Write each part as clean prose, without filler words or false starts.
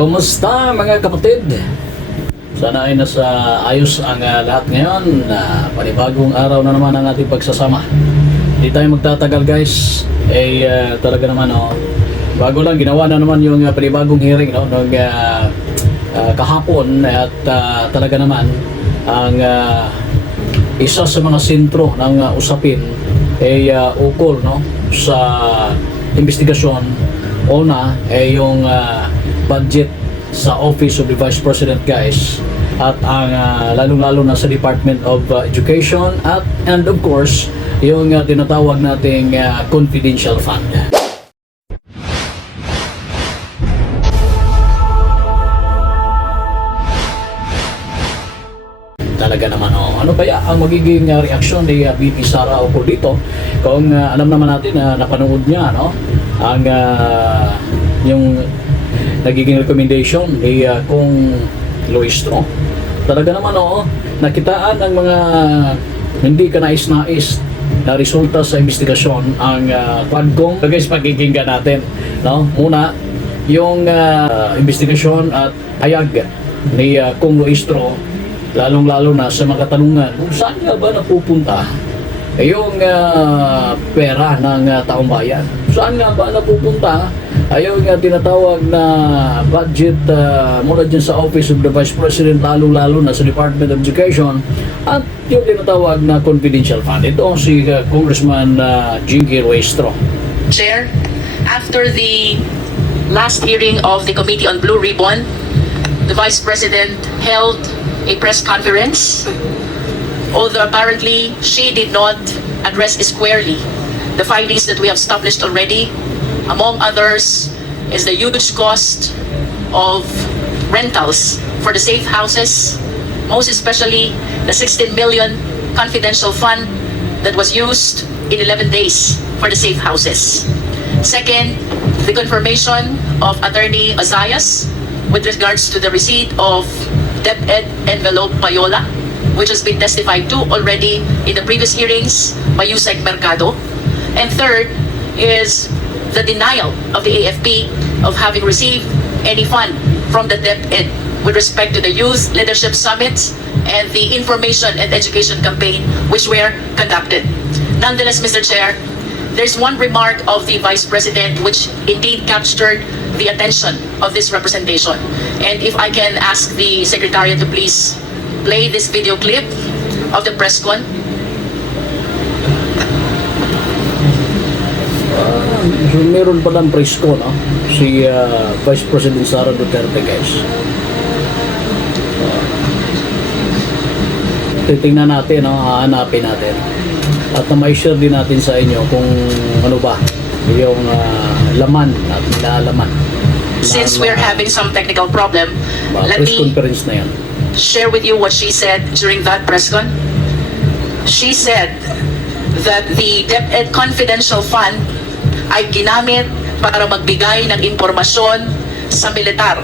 Kumusta mga kapatid? Sana ay nasa ayos ang lahat ngayon. Panibagong araw na naman ang ating pagsasama. Hindi tayo magtatagal guys. Talaga naman bago lang ginawa na naman yung panibagong hearing nung kahapon at talaga naman ang isa sa mga sentro ng usapin ay ukol sa investigasyon. Una ay yung budget sa Office of the Vice President guys, at ang lalong-lalo na sa Department of Education and of course yung tinatawag nating confidential fund. Talaga naman ano kaya ang magiging reaksyon ni VP Sara o dito kung alam naman natin na napanood niya ang yung nagiging recommendation ni Cong Luistro. Talaga naman nakitaan ang mga hindi kanais-nais na resulta sa investigasyon ang Cong. Guys, pakikinggan natin muna yung investigasyon at hayag ni Cong Luistro, lalong-lalo na sa mga katanungan kung saan nga ba napupunta yung pera ng taong bayan. Saan nga ba napupunta yung tinatawag na budget mula dyan sa Office of the Vice President, lalong-lalo na sa Department of Education at yung tinatawag na confidential fund. Ito si Congressman Luistro. Chair, after the last hearing of the Committee on Blue Ribbon, the Vice President held a press conference, although apparently she did not address squarely the findings that we have established already. Among others is the huge cost of rentals for the safe houses, most especially the 16 million confidential fund that was used in 11 days for the safe houses. Second, the confirmation of Attorney Azayas with regards to the receipt of Deped envelope payola, which has been testified to already in the previous hearings by Yusek Mercado. And third is the denial of the AFP of having received any fund from the Deped with respect to the Youth Leadership Summits and the information and education campaign which were conducted. Nonetheless, Mr. Chair, there's one remark of the Vice President which indeed captured the attention of this representation. And if I can ask the Secretariat to please play this video clip of the press con. Meron palang press con si Vice President Sara Duterte guys. Titingnan natin, hahanapin natin at may share din natin sa inyo kung ano ba yung laman at nilalaman. Since we're having some technical problem, let press me conference na yan. Share with you what she said during that press con. She said that the Deped Confidential Fund ay ginamit para magbigay ng impormasyon sa militar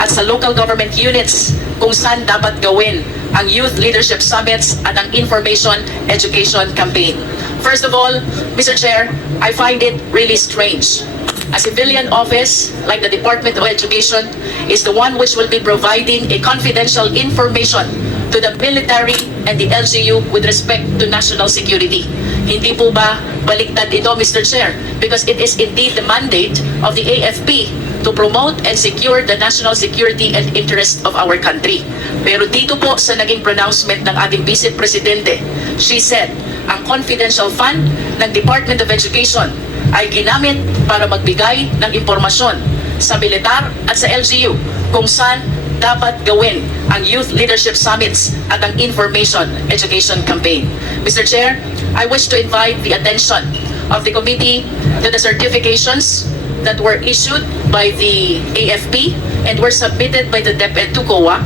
at sa local government units kung saan dapat gawin ang Youth Leadership Summits at ang Information Education Campaign. First of all, Mr. Chair, I find it really strange. A civilian office like the Department of Education is the one which will be providing a confidential information to the military and the LGU with respect to national security. Hindi po ba baliktad ito, Mr. Chair? Because it is indeed the mandate of the AFP to promote and secure the national security and interest of our country. Pero dito po sa naging pronouncement ng ating Vice Presidente, she said, ang confidential fund ng Department of Education ay ginamit para magbigay ng impormasyon sa militar at sa LGU kung saan dapat gawin ang Youth Leadership Summits at ang Information Education Campaign. Mr. Chair, I wish to invite the attention of the committee to the certifications that were issued by the AFP and were submitted by the Deped to COA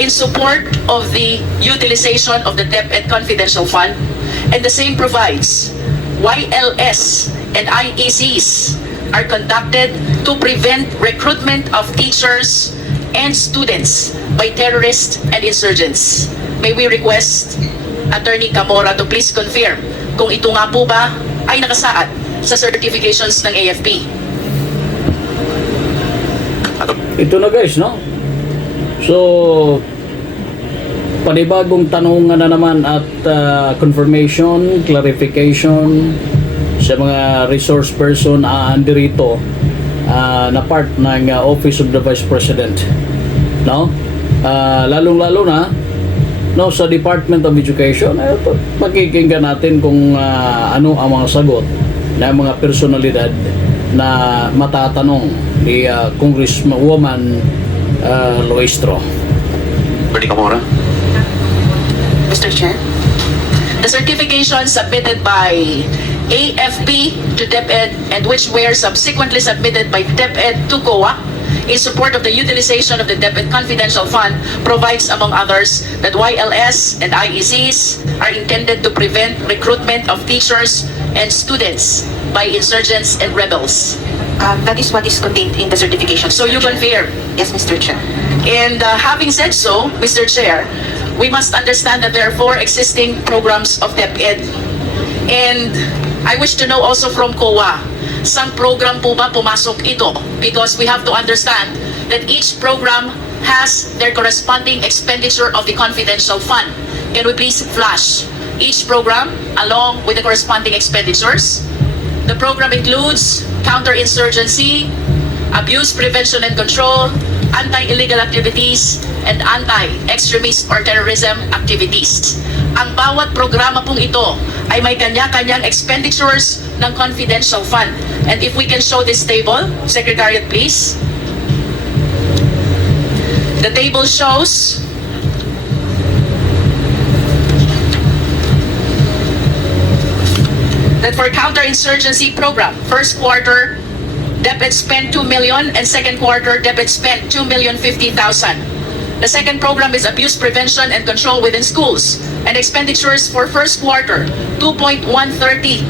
in support of the utilization of the Deped Confidential Fund, and the same provides YLS and IECs are conducted to prevent recruitment of teachers and students by terrorists and insurgents. May we request Attorney Camora to please confirm kung ito nga po ba ay nakasaad sa certifications ng AFP. ito na guys, no? So, panibagong tanong na naman at confirmation, clarification sa mga resource person andirito na part ng Office of the Vice President, no? Lalong-lalo na no, sa Department of Education, pakikinggan natin kung ano ang mga sagot ng mga personalidad na matatanong ni Congresswoman Luistro. Pwede ka muna? Mr. Chair, the certification submitted by AFP to Deped and which were subsequently submitted by Deped to COA in support of the utilization of the Deped Confidential Fund provides, among others, that YLS and IECs are intended to prevent recruitment of teachers and students by insurgents and rebels. That is what is contained in the certification. So you Mr. Chair. confirm? Yes, Mr. Chair. And having said so, Mr. Chair, we must understand that there are 4 existing programs of DepEd. And I wish to know also from COA, sang program po ba pumasok ito? Because we have to understand that each program has their corresponding expenditure of the confidential fund. Can we please flash each program along with the corresponding expenditures? The program includes counterinsurgency, abuse prevention and control, anti-illegal activities, and anti-extremist or terrorism activities. Ang bawat programa pong ito ay may kanya-kanyang expenditures ng confidential fund. And if we can show this table, Secretariat please. The table shows that for counterinsurgency program, first quarter, Deped spent 2 million and second quarter, Deped spent 2,050,000. The second program is abuse prevention and control within schools, and expenditures for first quarter, 2.130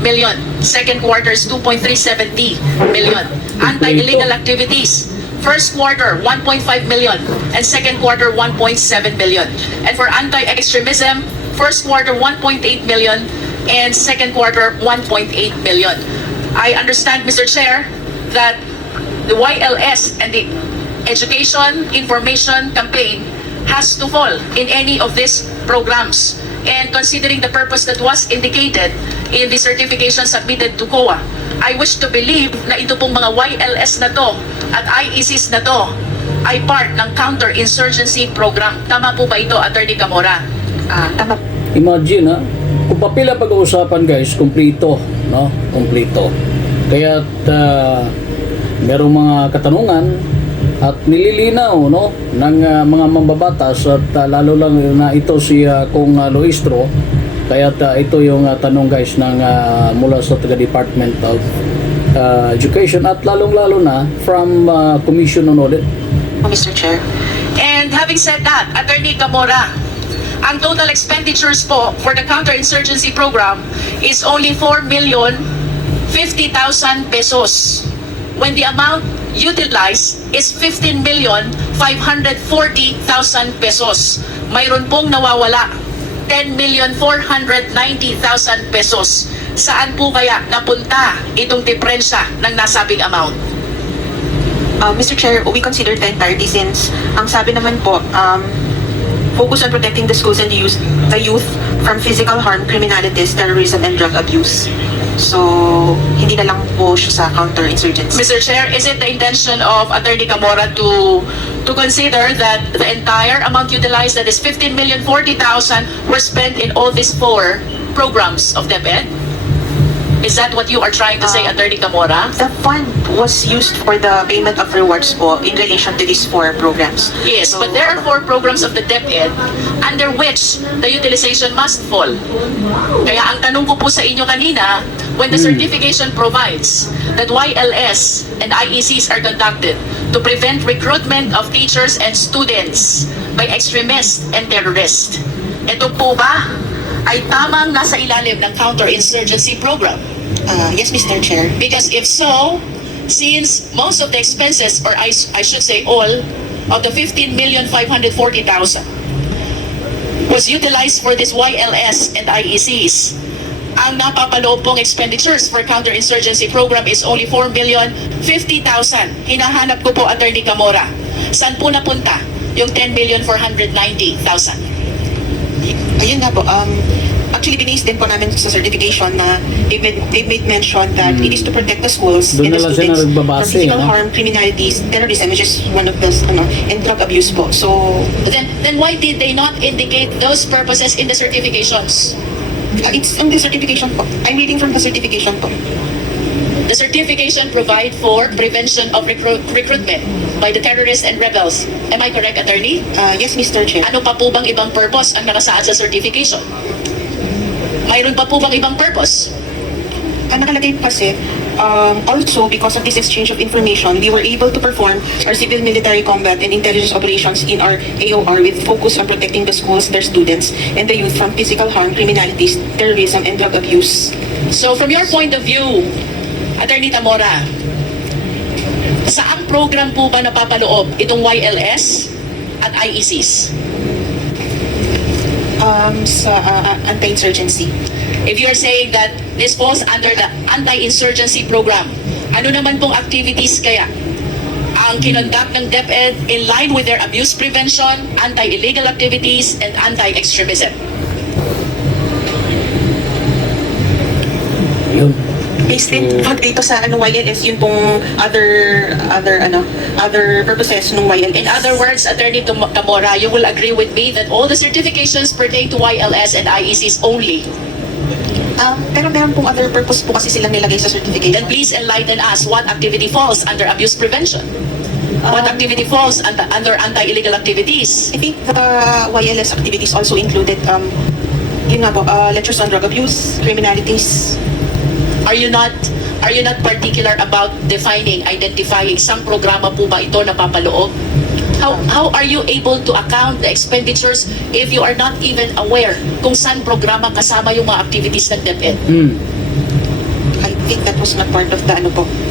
million. Second quarter is 2.370 million. Anti-illegal activities, first quarter, 1.5 million, and second quarter, 1.7 million. And for anti-extremism, first quarter, 1.8 million, and second quarter, 1.8 million. I understand, Mr. Chair, that the YLS and the Education Information Campaign has to fall in any of these programs. And considering the purpose that was indicated in the certification submitted to COA, I wish to believe na ito pong mga YLS na to at IECs na to ay part ng counter-insurgency program. Tama po ba ito, Attorney Camora? Tama. Imagine ha, kung papila pag-uusapan guys, kumplito, no? Kumplito. Kaya merong mga katanungan at nililinaw no ng mga mambabatas at lalo lang na ito si Cong Luistro. Kaya ito yung tanong guys ng mula sa taga Department of Education at lalong-lalo na from Commission on Audit. Mr. Chair. And having said that, Attorney Camora, ang total expenditures po for the counterinsurgency program is only 4,050,000 pesos, when the amount utilized is 15,540,000 pesos. Mayroon pong nawawala 10,490,000 pesos. Saan po kaya napunta itong diferensya ng nasabing amount? Mr. Chair, we consider the entirety since ang sabi naman po, focus on protecting the schools and the youth from physical harm, criminalities, terrorism, and drug abuse. So, hindi na lang po siya sa counterinsurgency. Mr. Chair, is it the intention of Attorney Camora to consider that the entire amount utilized, that is 15,040,000, were spent in all these 4 programs of DepEd? Is that what you are trying to say, Attorney Camora? The fund was used for the payment of rewards po in relation to these 4 programs. Yes, So, but there are 4 programs of the DepEd under which the utilization must fall. Kaya ang tanong ko po sa inyo kanina, when the certification provides that YLS and IECs are conducted to prevent recruitment of teachers and students by extremists and terrorists, ito po ba ay tamang nasa ilalim ng counterinsurgency program? Yes, Mr. Chair. Because if so, since most of the expenses, or I should say all, of the 15,540,000 was utilized for this YLS and IECs, ang napapaloob pong expenditures for counterinsurgency program is only 4,050,000. Hinahanap ko po, Attorney Camora, Saan po napunta yung 10,490,000? Ayun nga po, actually binase din po namin sa certification na they made mention that it is to protect the schools Doon and the na lang siya students from nagbabase, physical no? harm, criminalities, terrorism, which is one of the, and drug abuse po. So, Then why did they not indicate those purposes in the certifications? it's on the certification po. I'm reading from the certification po. The certification provide for prevention of recruitment by the terrorists and rebels. Am I correct, attorney? Yes, Mr. Chair. Ano pa po bang ibang purpose ang nakasaad sa certification? Mayroon pa po bang ibang purpose? Ang nakalagay po kasi, also because of this exchange of information, we were able to perform our civil military combat and intelligence operations in our AOR with focus on protecting the schools, their students, and the youth from physical harm, criminalities, terrorism, and drug abuse. So from your point of view, Attorney Tamora, saang program po ba napapaloob itong YLS at IECs? Sa anti-insurgency. If you are saying that this falls under the anti-insurgency program, ano naman pong activities kaya ang kinonduct ng Deped in line with their abuse prevention, anti-illegal activities, and anti-extremism? Yun. Based din dito sa YLS, yun pong other purposes ng YLS. In other words, Attorney Tamora, you will agree with me that all the certifications pertain to YLS and IECs only. Pero meron pong other purpose po kasi silang nilagay sa certification. Then please enlighten us what activity falls under abuse prevention. What activity falls under anti-illegal activities? I think the YLS activities also included, yun nga po, lectures on drug abuse, criminalities. Are you not particular about identifying isang programa po ba ito na papaloob? How are you able to account the expenditures if you are not even aware kung saan programa kasama yung mga activities ng DepEd? I think that was not part of the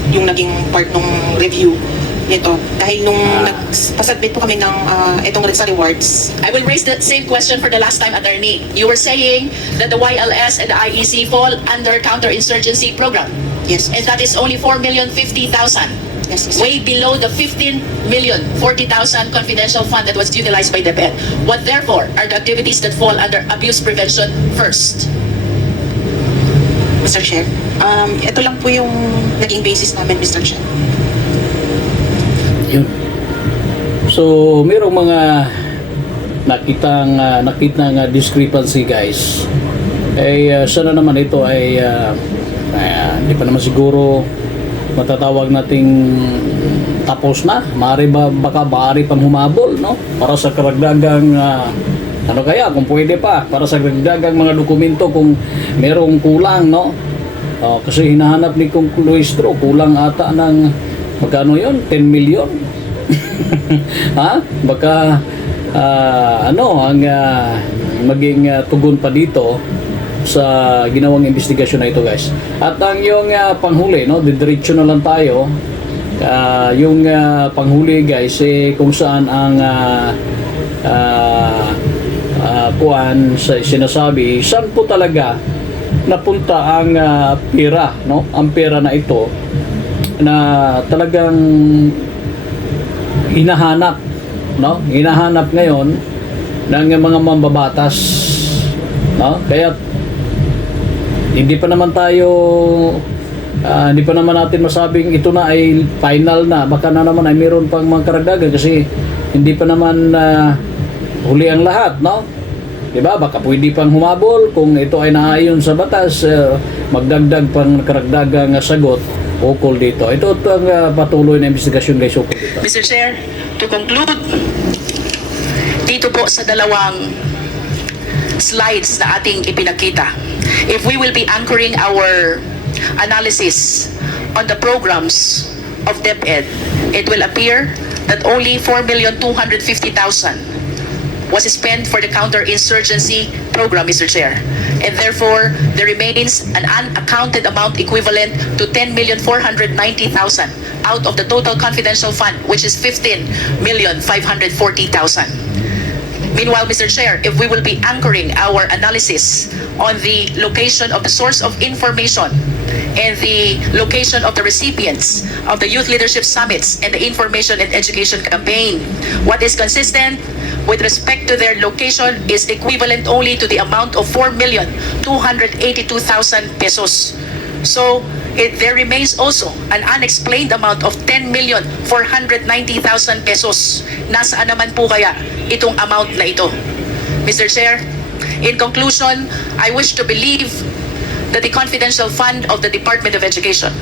yung naging part ng review nito. Dahil nung nagpasubmit po kami ng itong sa rewards. I will raise the same question for the last time, Attorney. You were saying that the YLS and the IEC fall under counterinsurgency program. Yes. And that is only 4,050,000. Yes, yes. Way below the 15,040,000 confidential fund that was utilized by DepEd. What therefore are the activities that fall under abuse prevention first? Mr. Chair, ito lang po yung naging basis namin, Mr. Chair. Yun. So, merong mga nakitang discrepancy, guys. Sana naman ito ay hindi pa naman siguro matatawag nating tapos na. Baka pang humabol, no? Para sa karagdagang kung pwede pa, para sa karagdagang mga dokumento kung merong kulang, no? Kasi hinahanap ni Kong Luistro, kulang ata ng magkano yun? 10 million? Ha? Baka ang maging tugon pa dito sa ginawang investigasyon na ito, guys. At ang yung panghuli, no? Didiretso na lang tayo. Yung panghuli, guys, kung saan ang sinasabi, saan po talaga napunta ang pera, no? Ang pera na ito na talagang hinahanap, no? Hinahanap ngayon ng mga mambabatas, no? Kaya hindi pa naman natin masabing ito na ay final na. Baka na naman ay meron pang mga karagdagan kasi hindi pa naman huli ang lahat, no? Diba? Baka pwede pang humabol kung ito ay naayon sa batas, magdagdag pang karagdagang sagot ukol dito. Ito ang patuloy na investigasyon, guys, ukol dito. Mr. Chair, to conclude, dito po sa dalawang slides na ating ipinakita, if we will be anchoring our analysis on the programs of DepEd, it will appear that only 4,250,000 was spent for the counterinsurgency program, Mr. Chair. And therefore, there remains an unaccounted amount equivalent to 10,490,000 out of the total confidential fund, which is 15,540,000. Meanwhile, Mr. Chair, if we will be anchoring our analysis on the location of the source of information and the location of the recipients of the Youth Leadership Summits and the Information and Education Campaign. What is consistent with respect to their location is equivalent only to the amount of 4,282,000 pesos. So, there remains also an unexplained amount of 10,490,000 pesos. Nasaan naman po kaya itong amount na ito? Mr. Chair, in conclusion, I wish to believe that the confidential fund of the Department of Education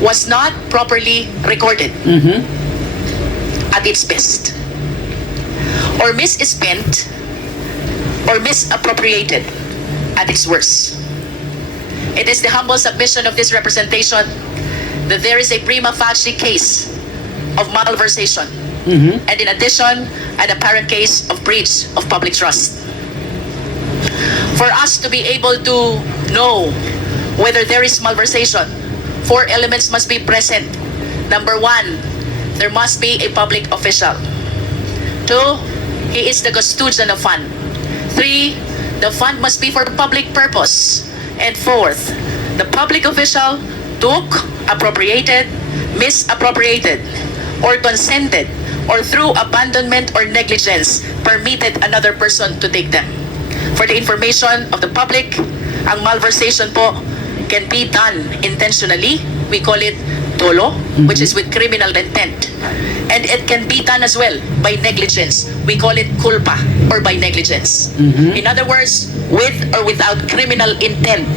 was not properly recorded at its best, or misspent, or misappropriated at its worst. It is the humble submission of this representation that there is a prima facie case of malversation, and in addition, an apparent case of breach of public trust. For us to be able to know whether there is malversation, 4 elements must be present. Number 1, there must be a public official. 2, he is the custodian of fund. 3, the fund must be for public purpose. And 4th, the public official took, appropriated, misappropriated, or consented, or through abandonment or negligence, permitted another person to take them. For the information of the public, ang malversation po can be done intentionally. We call it dolo, which is with criminal intent. And it can be done as well by negligence. We call it culpa, or by negligence. In other words, with or without criminal intent.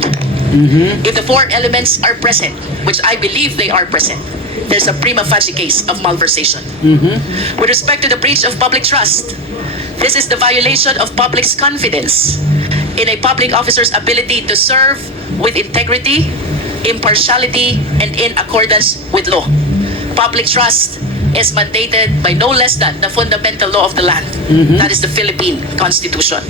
If the 4 elements are present, which I believe they are present, there's a prima facie case of malversation. With respect to the breach of public trust, this is the violation of public's confidence in a public officer's ability to serve with integrity, impartiality, and in accordance with law. Public trust is mandated by no less than the fundamental law of the land. That is the Philippine Constitution.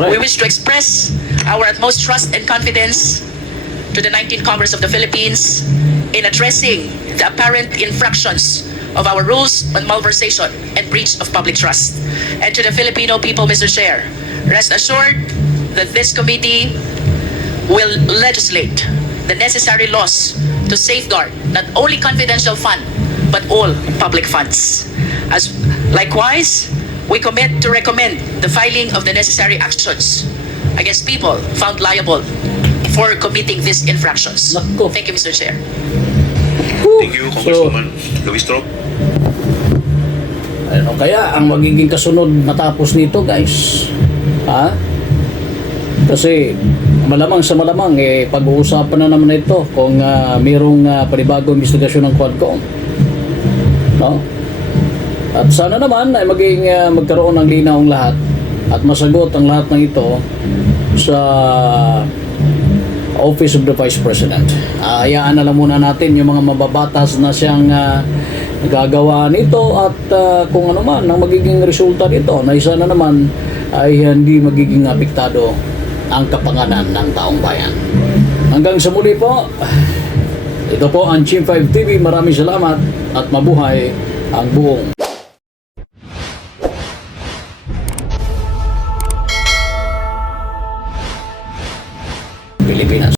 Right. We wish to express our utmost trust and confidence to the 19th Congress of the Philippines in addressing the apparent infractions of our rules on malversation and breach of public trust. And to the Filipino people, Mr. Chair, rest assured that this committee will legislate the necessary laws to safeguard not only confidential fund, but all public funds. As likewise, we commit to recommend the filing of the necessary actions against people found liable for committing these infractions. Nako. Thank you, Mr. Chair. Thank you, Congresswoman Luistro. Ano kaya ang magiging kasunod matapos nito, guys? Ha? Kasi malamang sa malamang pag-uusapan na naman ito kung mayroong panibagong investigasyon ng Quadcom. No? At sana naman ay magkaroon ng linaw ang lahat at masagot ang lahat ng ito sa Office of the Vice President. Hayaan na lang muna natin yung mga mababatas na siyang gagawa nito at kung ano man ang magiging resulta nito na isa na naman ay hindi magiging apektado ang kapakanan ng taong bayan. Hanggang sa muli po, ito po ang Chim 5 TV. Maraming salamat at mabuhay ang buong Pilipinas.